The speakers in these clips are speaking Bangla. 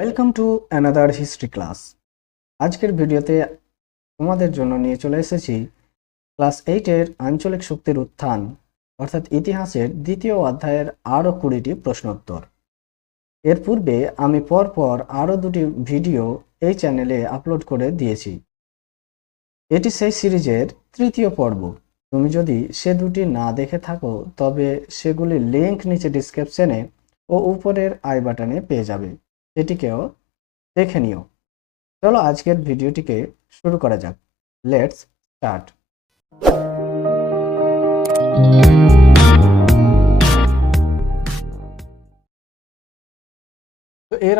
Welcome to another history class. আজকের ভিডিওতে তোমাদের জন্য নিয়ে চলে এসেছি ক্লাস 8-এর আঞ্চলিক শক্তির উত্থান অর্থাৎ ইতিহাসের দ্বিতীয় অধ্যায়ের আরও 20টি প্রশ্নোত্তর। এর পূর্বে আমি পরপর আরও 2টি ভিডিও এই চ্যানেলে আপলোড করে দিয়েছি। এটি সেই সিরিজের তৃতীয় পর্ব। তুমি যদি সে দুটি না দেখে থাকো তবে সেগুলির লিঙ্ক নিচে ডিসক্রিপশনে ও উপরের আই বাটনে পেয়ে যাবে, সেটিকেও দেখে নিও। চলো আজকের ভিডিওটিকে শুরু করা যাক। Let's start. তো এর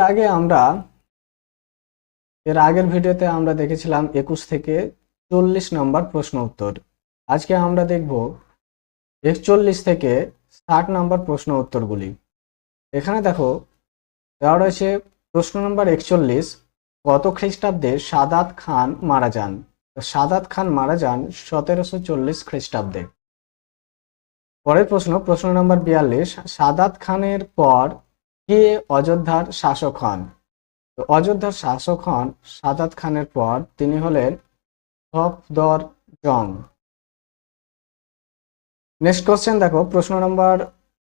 আগের ভিডিওতে আমরা দেখেছিলাম 21 থেকে 40 নম্বর প্রশ্ন উত্তর। আজকে আমরা দেখব 41 থেকে 60 নম্বর প্রশ্ন উত্তরগুলি। এখানে দেখো দেওয়া রয়েছে প্রশ্ন নম্বর 41, কত খ্রিস্টাব্দে সাদাত খান মারা যান? সাদাত খান মারা যান 1740 খ্রিস্টাব্দে। পরের প্রশ্ন নম্বর 42, সাদাত খানের পর কে অযোধ্যার শাসক হন? তো অযোধ্যার শাসক হন সাদাত খানের পর তিনি হলেন সফদর জং। নেক্সট কোশ্চেন দেখো, প্রশ্ন নম্বর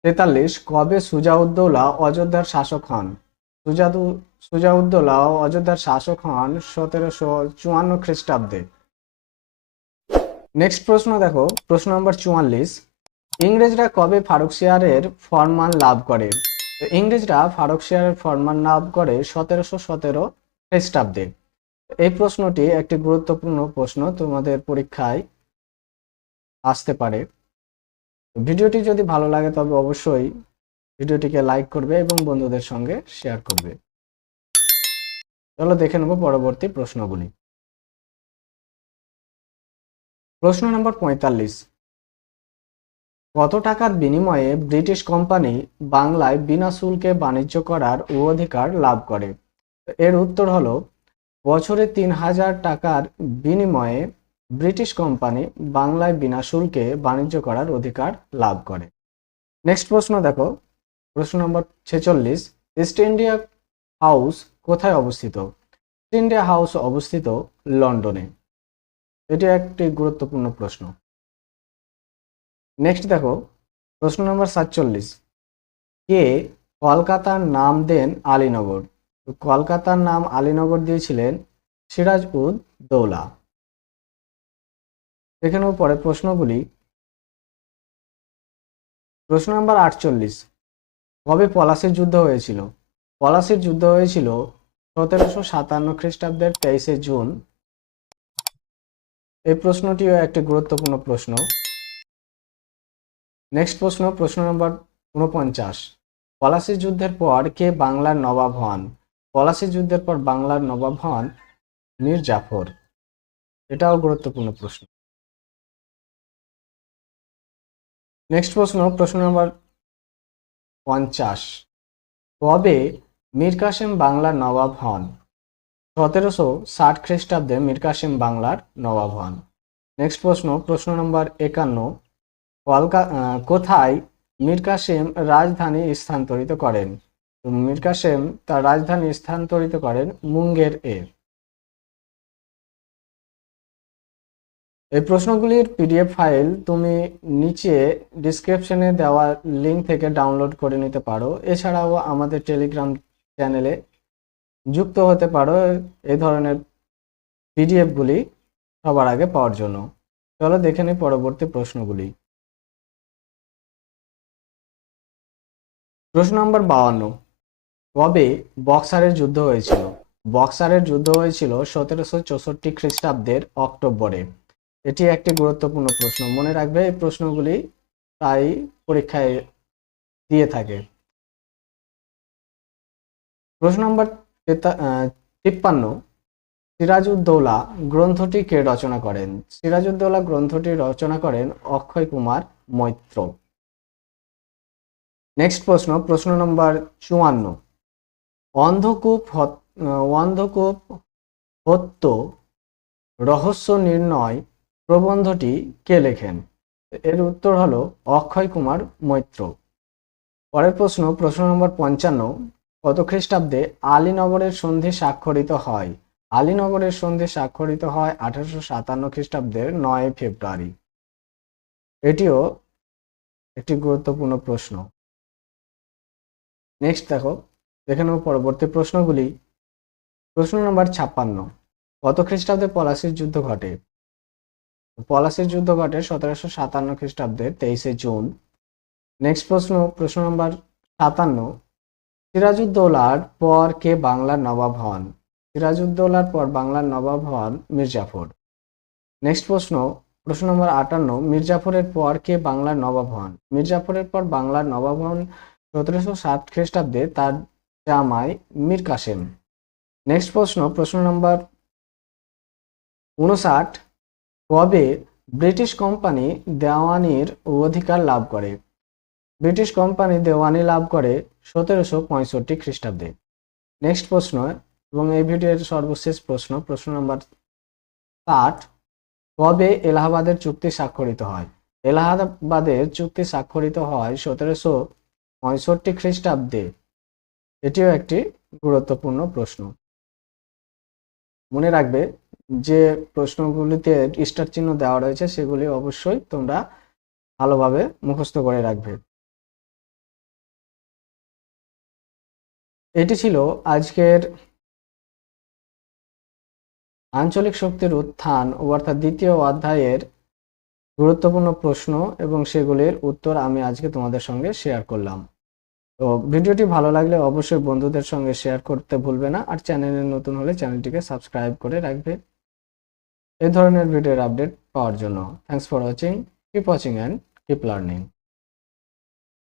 43, কবে সুজাউদ্দৌলা অযোধ্যার শাসক হন? সুজাউদ্দৌলা অযোধ্যার শাসক হন 1754 খ্রিস্টাব্দে। নেক্সট প্রশ্ন দেখো, প্রশ্ন নম্বর 44, ইংরেজরা কবে ফারুকশিয়ারের ফরমান লাভ করে? ইংরেজরা ফারুকশিয়ারের ফরমান লাভ করে 1717 খ্রিস্টাব্দে। এই প্রশ্নটি একটি গুরুত্বপূর্ণ প্রশ্ন, তোমাদের পরীক্ষায় আসতে পারে। ভিডিওটি যদি ভালো লাগে তবে অবশ্যই ভিডিওটিকে লাইক করবে এবং বন্ধুদের সঙ্গে শেয়ার করবে। চলো দেখে নেব পরবর্তী প্রশ্নগুলি। প্রশ্ন নম্বর 45, কত টাকার বিনিময়ে ব্রিটিশ কোম্পানি বাংলায় বিনা শুল্কে বাণিজ্য করার অধিকার লাভ করে? এর উত্তর হলো বছরে 3000 টাকার বিনিময়ে ব্রিটিশ কোম্পানি বাংলায় বিনা শুল্কে বাণিজ্য করার অধিকার লাভ করে। নেক্সট প্রশ্ন দেখো, প্রশ্ন নম্বর 46, ইস্ট ইন্ডিয়া হাউস কোথায় অবস্থিত? ইস্ট ইন্ডিয়া হাউস অবস্থিত লন্ডনে। এটি একটি গুরুত্বপূর্ণ প্রশ্ন। নেক্সট দেখো, প্রশ্ন নম্বর 47, কে কলকাতার নাম দেন আলীনগর? কলকাতার নাম আলীনগর দিয়েছিলেন সিরাজ উদ দৌলা। এখানেও পরে প্রশ্নগুলি। প্রশ্ন নম্বর 48, কবে পলাশির যুদ্ধ হয়েছিল? পলাশির যুদ্ধ হয়েছিল 1757 খ্রিস্টাব্দের 23শে জুন। এই প্রশ্নটিও একটি গুরুত্বপূর্ণ প্রশ্ন। নেক্সট প্রশ্ন নম্বর 49, পলাশির যুদ্ধের পর কে বাংলার নবাব হন? পলাশির যুদ্ধের পর বাংলার নবাব হন মীর জাফর। এটাও গুরুত্বপূর্ণ প্রশ্ন। নেক্সট প্রশ্ন নম্বর 50, কবে মীর কাসেম বাংলার নবাব হন? 1760 খ্রিস্টাব্দে মীর কাসেম বাংলার নবাব হন। নেক্সট প্রশ্ন নম্বর 51, কোথায় মীর কাসেম রাজধানী স্থানান্তরিত করেন? মীর কাসেম তার রাজধানী স্থানান্তরিত করেন মুঙ্গের এ। এই প্রশ্নগুলির পিডিএফ ফাইল তুমি নিচে ডিসক্রিপশনে দেওয়া লিঙ্ক থেকে ডাউনলোড করে নিতে পারো। এছাড়াও আমাদের টেলিগ্রাম চ্যানেলে যুক্ত হতে পারো এই ধরনের পিডিএফগুলি সবার আগে পাওয়ার জন্য। চলো দেখে নিই পরবর্তী প্রশ্নগুলি। প্রশ্ন নম্বর 52, কবে বক্সারের যুদ্ধ হয়েছিল? বক্সারের যুদ্ধ হয়েছিল 1764 খ্রিস্টাব্দের অক্টোবরে। এটি একটি গুরুত্বপূর্ণ প্রশ্ন, মনে রাখবে। এই প্রশ্নগুলি প্রায় পরীক্ষায় দিয়ে থাকে। প্রশ্ন নম্বর 53, সিরাজউদ্দৌলা গ্রন্থটি কে রচনা করেন? সিরাজউদ্দৌলা গ্রন্থটি রচনা করেন অক্ষয় কুমার মৈত্র। নেক্সট প্রশ্ন নম্বর 54, অন্ধকূপ হত্য রহস্য নির্ণয় প্রবন্ধটি কে লেখেন? এর উত্তর হলো অক্ষয় কুমার মৈত্র। পরের প্রশ্ন নম্বর 55, কত খ্রিস্টাব্দে আলীনগরের সন্ধি স্বাক্ষরিত হয়? আলীনগরের সন্ধি স্বাক্ষরিত হয় 1857 খ্রিস্টাব্দের 9 ফেব্রুয়ারি। এটিও একটি গুরুত্বপূর্ণ প্রশ্ন। নেক্সট দেখে নেব পরবর্তী প্রশ্নগুলি। প্রশ্ন নম্বর 56, কত খ্রিস্টাব্দে পলাশীর যুদ্ধ ঘটে? পলাশীর যুদ্ধ ঘটে 1757 খ্রিস্টাব্দের 23 জুন। নেক্সট প্রশ্ন নম্বর 57, সিরাজউদ্দৌলার পর কে বাংলার নবাব হন? সিরাজউদ্দৌলার পর বাংলার নবাব হন মির্জাফর। নেক্সট প্রশ্ন নম্বর 58, মির্জাফরের পর কে বাংলার নবাব হন? মির্জাফরের পর বাংলার নবাব হন 1760 খ্রিস্টাব্দে তার জামাই মীর কাসেম। নেক্সট প্রশ্ন নম্বর 59, কবে ব্রিটিশ কোম্পানি দেওয়ানির অধিকার লাভ করে? ব্রিটিশ কোম্পানি দেওয়ানি লাভ করে 1765 খ্রিস্টাব্দে। নেক্সট প্রশ্ন এবং এই ভিডিওর সর্বশেষ প্রশ্ন নম্বর 60, কবে এলাহাবাদের চুক্তি স্বাক্ষরিত হয়? এলাহাবাদের চুক্তি স্বাক্ষরিত হয় 1765 খ্রিস্টাব্দে। এটিও একটি গুরুত্বপূর্ণ প্রশ্ন। মনে রাখবে যে প্রশ্নগুলিতে স্টার চিহ্ন দেওয়া রয়েছে সেগুলি অবশ্যই তোমরা ভালোভাবে মুখস্থ করে রাখবে। এটি ছিল আজকের আঞ্চলিক শক্তির উত্থান অর্থাৎ দ্বিতীয় অধ্যায়ের গুরুত্বপূর্ণ প্রশ্ন এবং সেগুলির উত্তর আমি আজকে তোমাদের সঙ্গে শেয়ার করলাম। তো ভিডিওটি ভালো লাগলে অবশ্যই বন্ধুদের সঙ্গে শেয়ার করতে ভুলবে না, আর চ্যানেলে নতুন হলে চ্যানেলটিকে সাবস্ক্রাইব করে রাখবে এই ধরনের ভিডিওর আপডেট পাওয়ার জন্য। Thanks for watching, keep watching and keep learning.